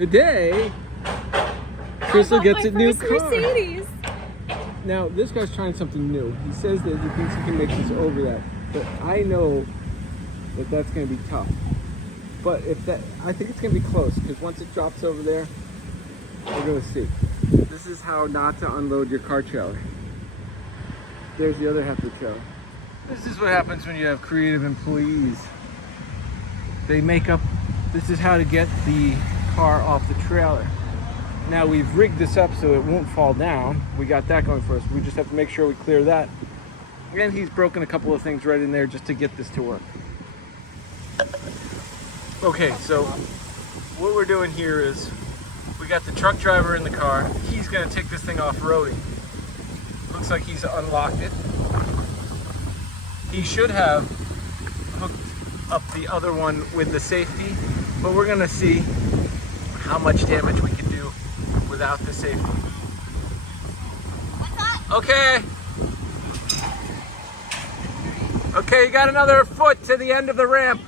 Today, Crystal gets a new car. Mercedes. Now, this guy's trying something new. He says that he thinks he can make this over that, but I know that that's going to be tough. But I think it's going to be close, because once it drops over there, we're going to see. This is how not to unload your car trailer. There's the other half of the trailer. This is what happens when you have creative employees. They make up, this is how to get the car off the trailer. Now we've rigged this up so it won't fall down. We got that going for us. We just have to make sure we clear that. And he's broken a couple of things right in there just to get this to work. Okay, so what we're doing here is we got the truck driver in the car. He's gonna take this thing off-roading. Looks like he's unlocked it. He should have hooked up the other one with the safety, but we're gonna see how much damage we can do without the safety. What's that? Okay. Okay, you got another foot to the end of the ramp.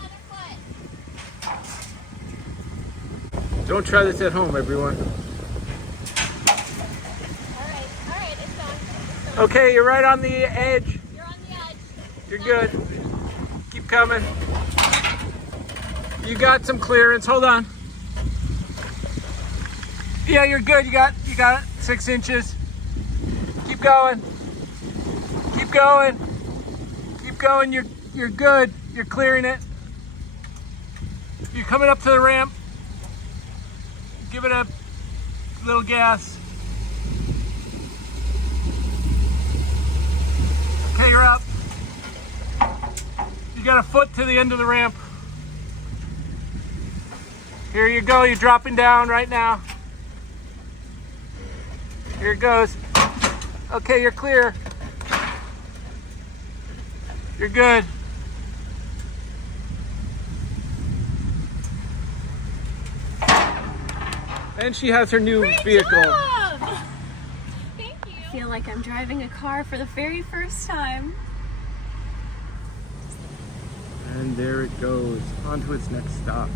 Don't try this at home, everyone. Alright, it's done. Okay, you're right on the edge. You're on the edge. You're good. Keep coming. You got some clearance. Hold on. Yeah, you're good. You got it. 6 inches. Keep going. Keep going. Keep going. You're good. You're clearing it. You're coming up to the ramp. Give it a little gas. Okay, you're up. You got a foot to the end of the ramp. Here you go. You're dropping down right now. Here it goes. Okay, you're clear. You're good. And she has her new vehicle. Job! Thank you. I feel like I'm driving a car for the very first time. And there it goes, on to its next stop.